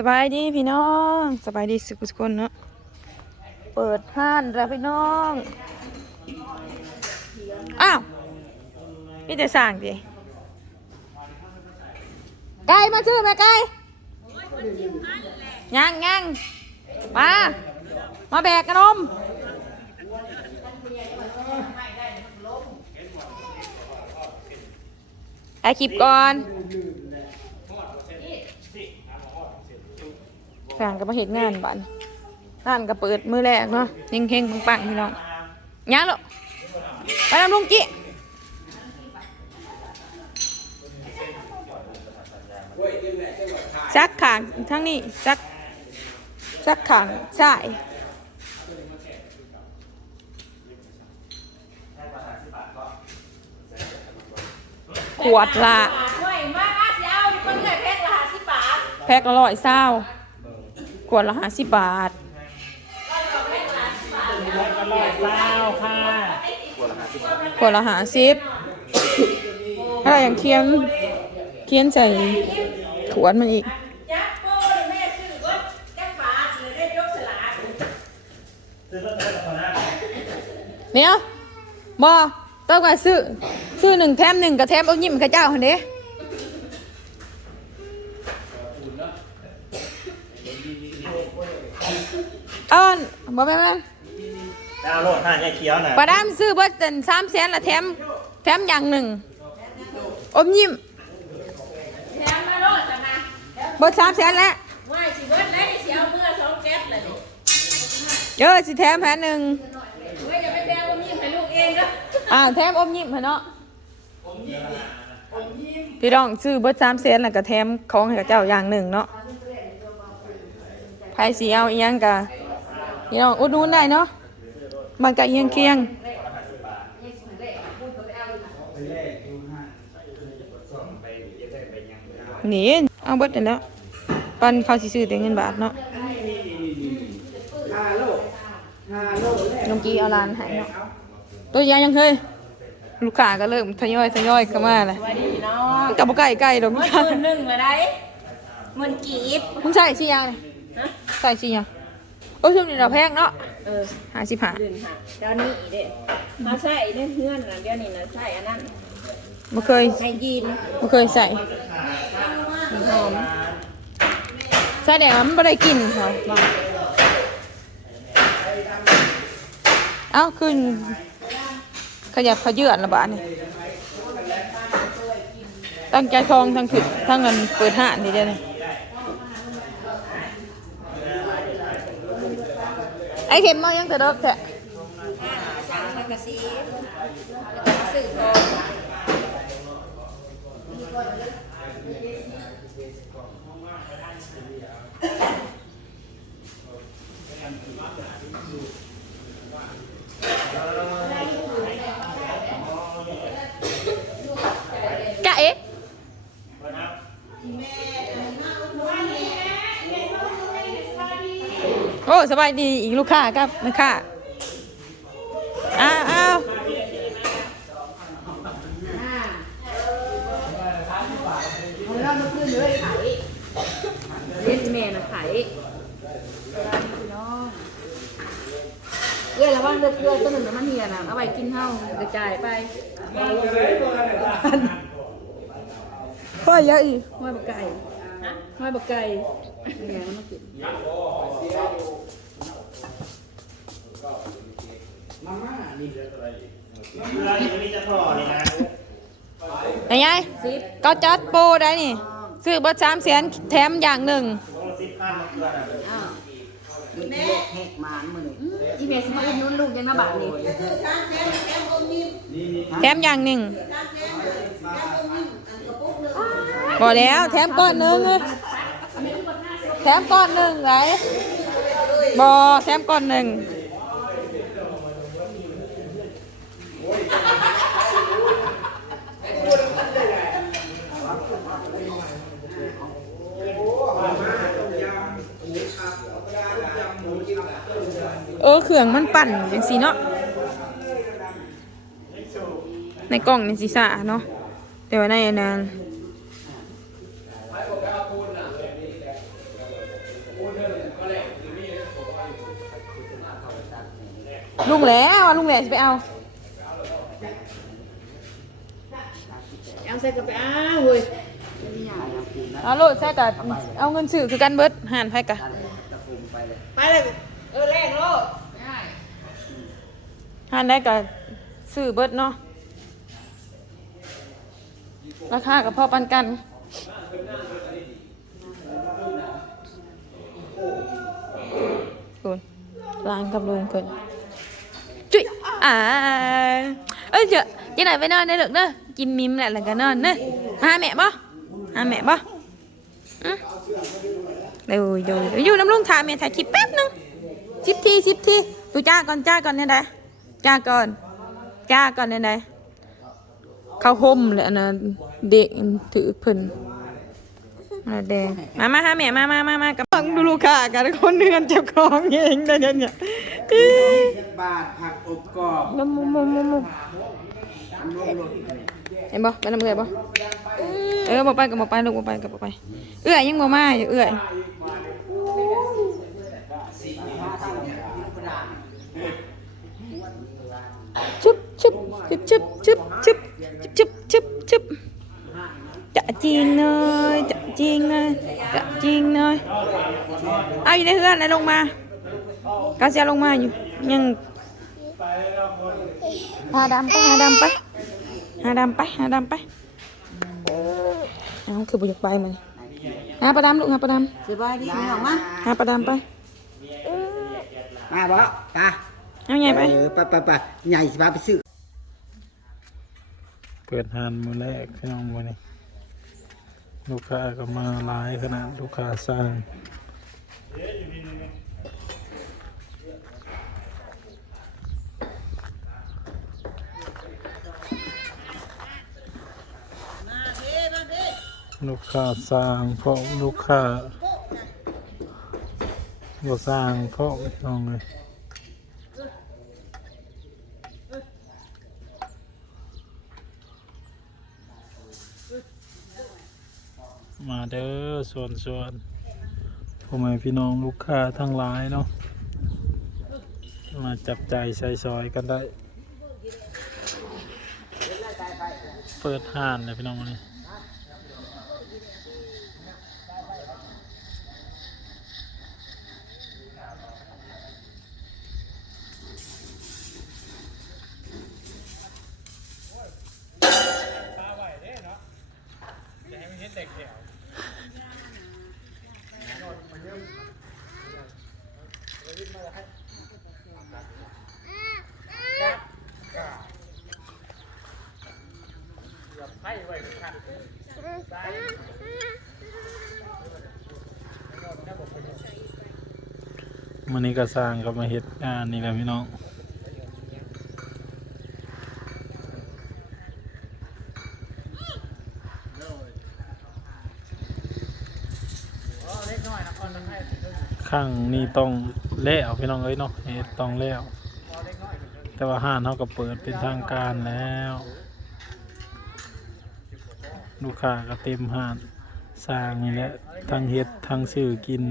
สบายดีพี่น้องสบายดีสุขสุขคนเนาะเปิดห้านแล้วพี่น้องอ้าวพี่จะสั่งดิไก่มาชื่อแม่ไก่ยังยังมามาแบกกระนมไอคลิปก่อน แฟนก็มาเห็นงานบ้านงานก็เปิดมือแรกเนาะเฮงเฮงๆปังๆพี่น้องยังลูกไปนำลุงจิซักขางทั้งนี้ซักซักขางใช่ขวดละหน่วยมากอาเสียเอาดิคนเกิดเพชรละห้าสิบบาทแพ็คละร้อยเศร้า ขวดละห้าสิบบาทอร่อยเปล่าค่ะขวดละห้าสิบอะไรอย่างเคียนเคียนใส่ขวดมันอีกจักโป้เลยแม่ซื้อก็จักบาทเลยได้ยกสลากซื้อรถไปก่อนนะเนี่ยบอต้องการซื้อซื้อหนึ่งแถมหนึ่งกับแถมเอายิ้มกับเจ้าคนเเอิญบอแม่นแม่นดาวน์โหลดผ่านยายเขียวน่ะปลาดามซื้อเบิดเป็นสามแสนละแถมแถมอย่างหนึ่งอมยิ้มแถมมาโลดจ้ะนะเบิดสามแสนแล้วว่าสิเบิดแล้วเสียเอาเมื่อสองแก๊สเลยนี่เยอะสิแถมแผนหนึ่งเฮ้ยอย่าไปแถมผมยิ่งให้ลูกเองเด้ออ่าแถมอมยิ้มเหรอเนาะพี่น้องซื้อเบิดสามแสนแล้วก็แถมของให้กับเจ้าอย่างหนึ่งเนาะไผสีเอาอีหยังกะ พี่น้องอุดหนุนได้เนาะมันกะเคียงเคียงๆนี่เอาเบิดนั่นแหล้วปันเขาสิซื้อแต่เงินบาทเนาะน้องกี้เอาร้านให้เนาะตัวใหญ่ยังเคยลูกค้าก็เริ่มทยอยทยอยเข้ามาเลยสวัสดีพี่น้องกับบ่ไก่ไก่ดอกเมื่อคืนหนึ่งเลยได้เงินกีบมึงใส่ชียังเนี่ยใส่ชียัง โอ้ยช่วงนี้เราแพงเนาะเออหาสิบหาเดือนค่ะเดี๋ยวนี้เด้มาใส่เด้เพื่อนนะเดี๋ยวนี้นะใส่อันนั้นบ่เคยให้ยีนบ่เคยใส่หอมใส่แต่มันบ่ได้กินค่ะเอ้าขึ้นขยับขยื่นละบาดนี่ตั้งใจทองทั้งถึกทั้งเงินเปิดห้านนี่เด้อนี่ ไอเข็มมอยังแต่ดอกแท้สั่งมากระซีสื่อทองก สบายดีอีกลูกค้าครับนะค่ะอ้าวอ้าวเล่นแม่นะไข่เอ้ยระวังเดือดเกลือตัวหนึ่งน้ำมันเหียนะเอาไว้กินเฮากระจายไปพ่อเยอะอีกห้อยบกไก่ห้อยบกไก่ยังไง มันมากินเรืออยู่นี่จะพอเลยนะไหนยายก็จัดโปรได้นี่ ซื้อเบัตรสามแสนแถมอย่างหนึ่งโอ้สิบพันเกลือน่ะอีเมสมาอุดหนุนลูกยังมาบาทนี่แถมอย่างหนึ่งบอแล้วแถมก้อนหนึ่งเลยแถมก้อนหนึ่งไรบอแถมก้อนหนึ่ง เออเครื่องมันปั่นอย่างสีเนาะในกล่องในศีรษะเนาะแต่ว่าในอันนั้นลุงแล้วลุงแหล่ไปเอาเอาใส่กระเป๋าเว้ย เอาโลดใช่กะเอาเงินซื้อคือกันเบิดหันไปกะไปเลยเออแรกโลดหันได้กะซื้อเบิดเนาะราคากับพ่อปันกันคุณร้านกับลุงเพิ่นจุ๊ยอ่าเอ้ยเจ้าจะไหนไปนอนได้หรอกเด้อกินมิมแหละแล้วก็นอนเด้อมาหาแม่บ่ หาแม่บ่อือเดี๋ยวเดี๋ยวอยู่น้ำลุงถ่ายแม่ถ่ายคลิปแป๊บนึงสิบทีสิบทีดูจ้าก่อนจ้าก่อนเนี่ยไดจ้าก่อนจ้าก่อนเนี่ยไดเขาห่มเลยนนั้นเด็กถือเพิ่นอะไรแดงมามาหาแม่มามามามากับฟังดูลูกค้ากันคนเนือนเจ็บของเองได้เนี่ยเนี่ยอื้อบาทผักอบกรอบมุมมุมมุมมุมเห็นบ่ไปน้ำเอื่อบ่ เออบ่ไปกับบ่ไปลูกบ่ไปกับบ่ไป เอื่อยยังบ่มาอยู่เอื่อยชุบชุบชุบชุบชุบชุบชุบชุบชุบจะจริงเลยจะจริงเลยจะจริงเลยเอาอยู่ในเฮือนแล้วลงมาก็จะลงมาอยู่ยังหาดำไปหาดำไปหาดำไปหาดำไป เอาคือบุญไปมันหาปลาดำลูกหาปลาดสบายดีพี่น้องมาำหาปลาดำไปมาบ่ตาเอาใหญ่ไปเออไปไปไปใหญ่สิพาไปซื้อเปิดหานมือแรกพี่น้องมือนี้ลูกค้าก็มาหลายขนาดลูกค้าสร้าง ลูกค้าสร้างเพราะลูกค้าบ่สร้างเพราะพี่น้องเลยมาเด้อส่วนส่วนพ่อแม่พี่น้องลูกค้าทั้งหลายเนาะมาจับใจใส่ซอยกันได้ เปิดห้านเลยพี่น้องวันนี้ มันนี้ก็สร้างก็มาเฮ็ดงานนี่แหละพี่น้องข้างนี่ต้องแล้วพี่น้องเอ้ยเนาะเฮ็ดต้องแล้วแต่ว่าห้านเขาก็เปิดเป็นทางการแล้ว ลูกค้าก็เต็มห้านสร้างนี่แหละทั้งเฮ็ดทั้งซื้อกิน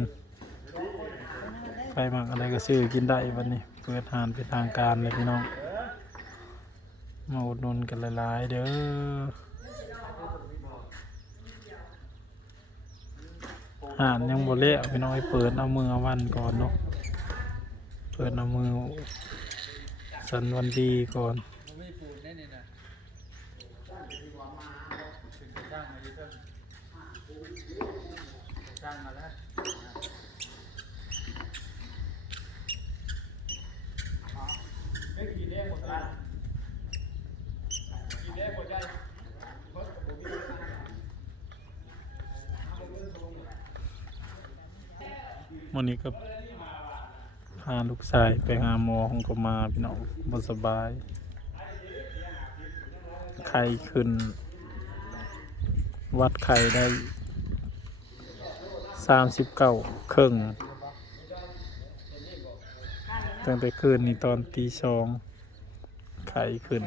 ใครมักอะไรก็ซื้อกินได้วันนี้เปิดหานเป็นทางการเลยพี่น้องมาอุดหนุนกันหลายๆเด้อห่านยังบ่เละพี่น้องให้เปิดเอามือวันก่อนเนาะเปิดเอามือสันวันดีก่อนางมาแล้วไม่ขี่ได้หมดแล้วขี่ได้หมดใจวันนี้ก็พาลูกชายไปหาหมอของก็มาพี่น้องบ่สบาย ไข้ขึ้น วัดไข้ได้ สามสิบเก้าครึ่งตั้งแต่คืนนี้ตอนตีสองไข้ขึ้น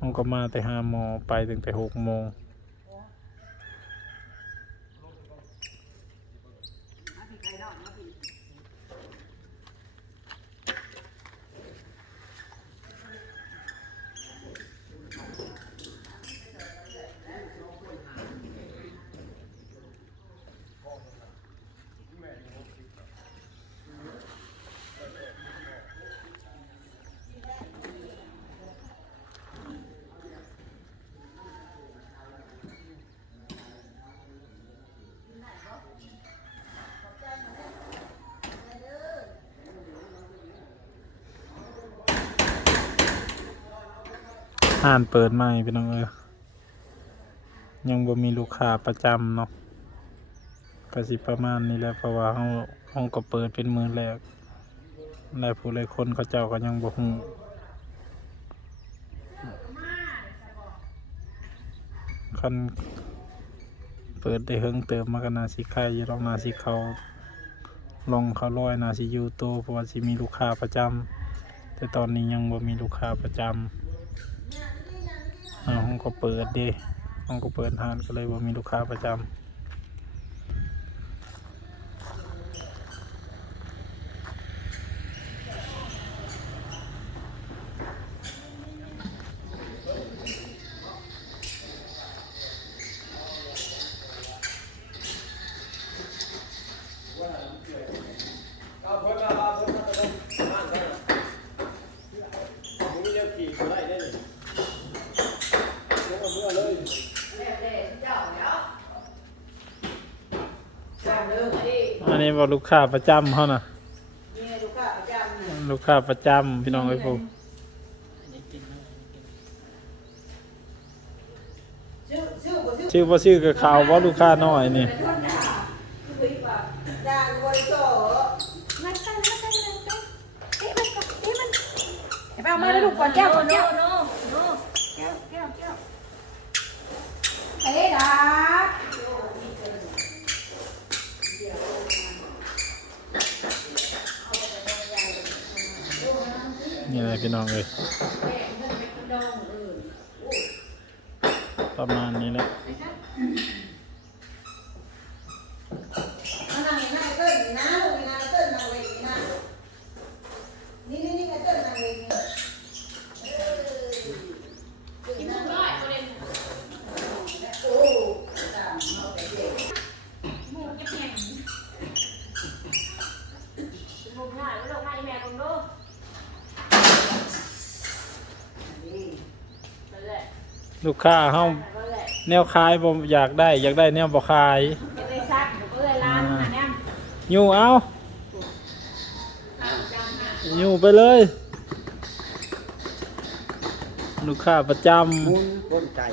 มันก็มาแต่หาโมงไปตั้งแต่หกโมง ห้านเปิดใหม่พี่น้องเอ้ยยังบ่มีลูกค้าประจำเนาะก็สิประมาณนี้แหละเพราะว่าเฮาเฮาก็เปิดเป็นมือแรกและผู้หลายคนเขาเจ้าก็ยังบ่ฮู้คันเปิดได้เฮิงเติมมาก็น่าสิใครอยู่ลองน่าสิเขาลองเขาร้อยน่าสิอยู่โตเพราะว่าสิมีลูกค้าประจำแต่ตอนนี้ยังบ่มีลูกค้าประจำ ห้องก็เปิดดิห้องก็เปิดทานก็เลยว่ามีลูกค้าประจำอันนี้ บอกลูกค้าประจำเขานะลูกค้าประจำพี่น้องไอ้พวกชื่อว่าชื่อกับข่าวว่าลูกค้าน้อยนี่ไปเอามาได้ลูกก่อนแก้วก่อนโนแก้ว โนโน แก้วแก้วแก้วเฮ้ยดา นี่แหละพี่น้องเลยประมาณนี้แหละ อันนั้นนี่นะเติ้ลนี่นะลูกนี่นะเติ้ลนางเวทีนะนี่นี่นี่เติ้ลนางเวที กินมุกน้อยประเด็น โอ้ตามเอาไปเด็ก มุกแข็งมุกง่ายแล้วง่ายแม่คนดูนั่นแหละ ลูกค้าเฮานั่นแหละแนวขายบ่อยากได้ อยากได้แนวบ่คายได้ซักก็เลยร้านอันนี้อยู่เอาอยู่ไปเลย ลูกค้าประจำ มุนก้นไก่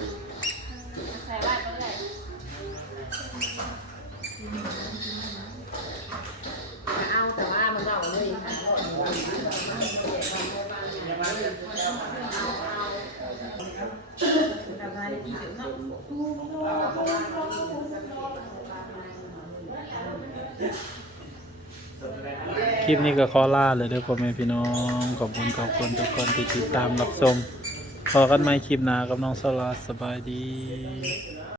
คลิปนี้ก็ขอลาเลยด้อพ่อแม่พี่น้อง ขอบคุณขอบคุณทุกคนที่ติดตามรับชมพอกันไหมคลิปหน้ากับน้องสลาสบายดี